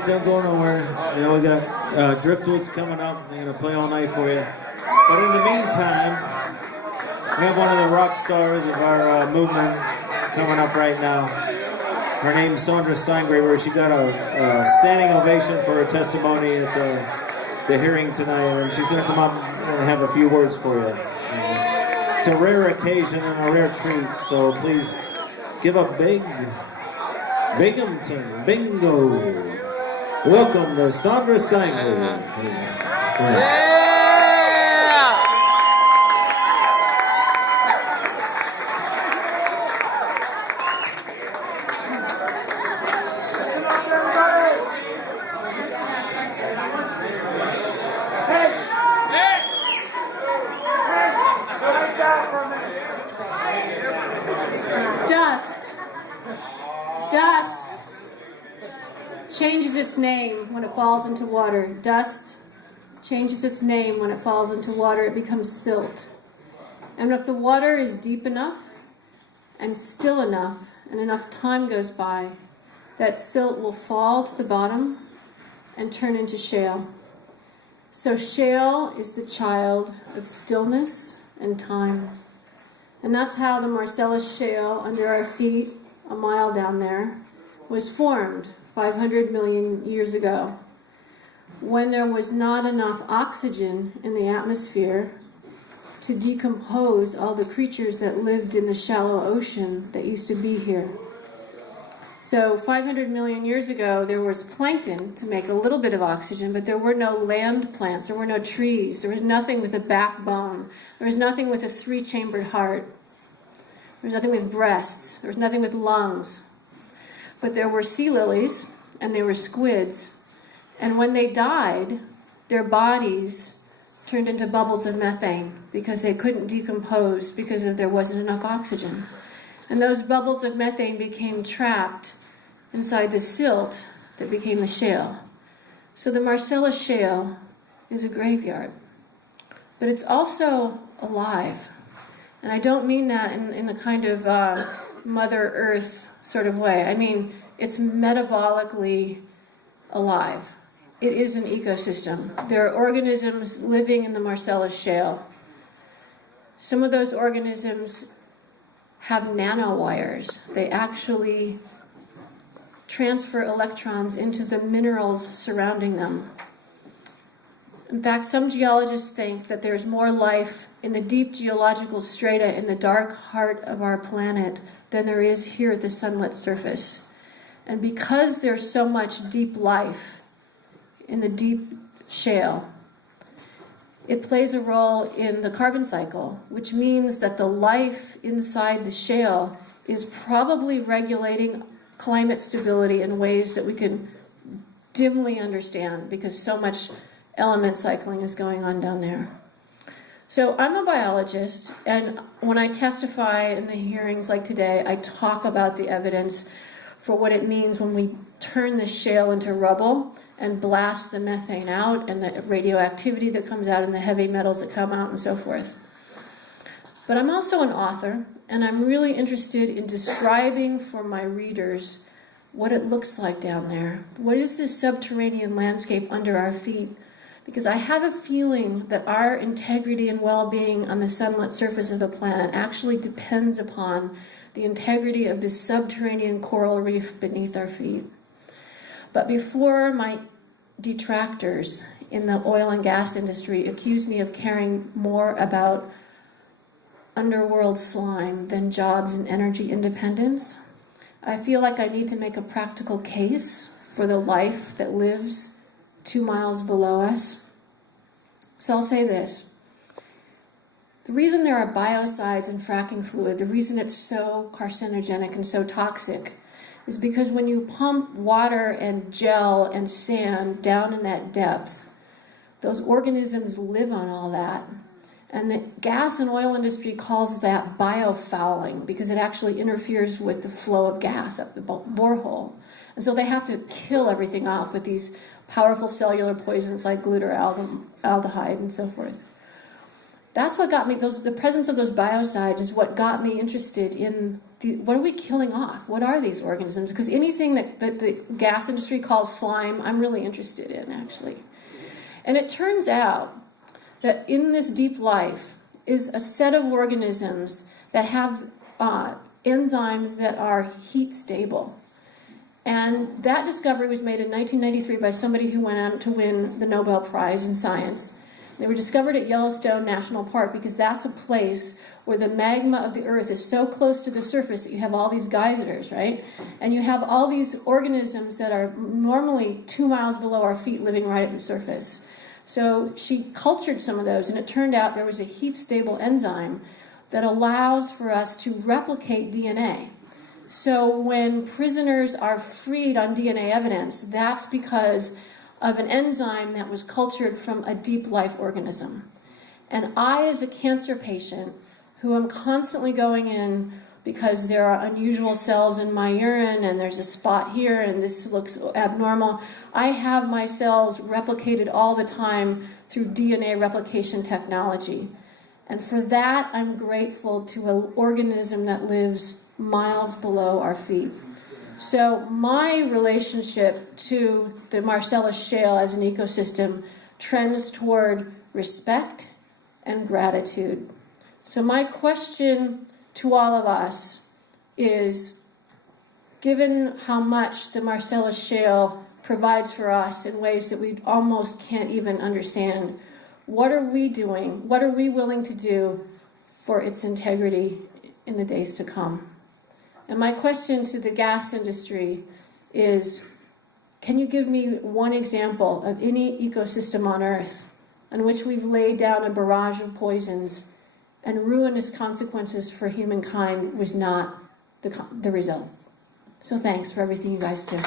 right, don't go nowhere. You know, we got Driftwood's coming up. They're going to play all night for you. But in the meantime, we have one of the rock stars of our movement coming up right now. Her name's Sandra Steingraber. She got a standing ovation for her testimony at the hearing tonight, and she's going to come up and have a few words for you. It's a rare occasion and a rare treat, so please give a Binghamton bingo. Welcome to Sandra Steingraber. Yeah! Dust changes its name when it falls into water. Dust changes its name when it falls into water. It becomes silt. And if the water is deep enough and still enough and enough time goes by, that silt will fall to the bottom and turn into shale. So shale is the child of stillness and time. And that's how the Marcellus shale under our feet, a mile down there, was formed 500 million years ago, when there was not enough oxygen in the atmosphere to decompose all the creatures that lived in the shallow ocean that used to be here. So 500 million years ago, there was plankton to make a little bit of oxygen, but there were no land plants, there were no trees, there was nothing with a backbone, there was nothing with a 3-chambered heart, there was nothing with breasts, there was nothing with lungs. But there were sea lilies, and there were squids, and when they died, their bodies turned into bubbles of methane because they couldn't decompose because there wasn't enough oxygen. And those bubbles of methane became trapped inside the silt that became the shale. So the Marcellus shale is a graveyard, but it's also alive. And I don't mean that in the kind of Mother Earth sort of way. I mean, it's metabolically alive. It is an ecosystem. There are organisms living in the Marcellus shale. Some of those organisms have nanowires. They actually transfer electrons into the minerals surrounding them. In fact, some geologists think that there's more life in the deep geological strata in the dark heart of our planet than there is here at the sunlit surface. And because there's so much deep life in the deep shale, it plays a role in the carbon cycle, which means that the life inside the shale is probably regulating climate stability in ways that we can dimly understand because so much element cycling is going on down there. So I'm a biologist, and when I testify in the hearings like today, I talk about the evidence for what it means when we turn the shale into rubble and blast the methane out and the radioactivity that comes out and the heavy metals that come out and so forth. But I'm also an author, and I'm really interested in describing for my readers what it looks like down there. What is this subterranean landscape under our feet? Because I have a feeling that our integrity and well-being on the sunlit surface of the planet actually depends upon the integrity of this subterranean coral reef beneath our feet. But before my detractors in the oil and gas industry accuse me of caring more about underworld slime than jobs and energy independence, I feel like I need to make a practical case for the life that lives 2 miles below us. So I'll say this. The reason there are biocides in fracking fluid, the reason it's so carcinogenic and so toxic, is because when you pump water and gel and sand down in that depth, those organisms live on all that. And the gas and oil industry calls that biofouling because it actually interferes with the flow of gas up the borehole. And so they have to kill everything off with these powerful cellular poisons like glutaraldehyde and so forth. That's what got me, the presence of those biocides is what got me interested in what are we killing off? What are these organisms? Because anything that the gas industry calls slime, I'm really interested in, actually. And it turns out that in this deep life is a set of organisms that have enzymes that are heat stable. And that discovery was made in 1993 by somebody who went on to win the Nobel Prize in Science. They were discovered at Yellowstone National Park because that's a place where the magma of the earth is so close to the surface that you have all these geysers, right? And you have all these organisms that are normally 2 miles below our feet living right at the surface. So she cultured some of those, and it turned out there was a heat-stable enzyme that allows for us to replicate DNA. So when prisoners are freed on DNA evidence, that's because of an enzyme that was cultured from a deep life organism. And I, as a cancer patient, who am constantly going in because there are unusual cells in my urine and there's a spot here and this looks abnormal, I have my cells replicated all the time through DNA replication technology. And for that, I'm grateful to an organism that lives miles below our feet. So my relationship to the Marcellus Shale as an ecosystem trends toward respect and gratitude. So my question to all of us is, given how much the Marcellus Shale provides for us in ways that we almost can't even understand, what are we doing? What are we willing to do for its integrity in the days to come? And my question to the gas industry is, can you give me one example of any ecosystem on Earth in which we've laid down a barrage of poisons and ruinous consequences for humankind was not the result? So thanks for everything you guys do.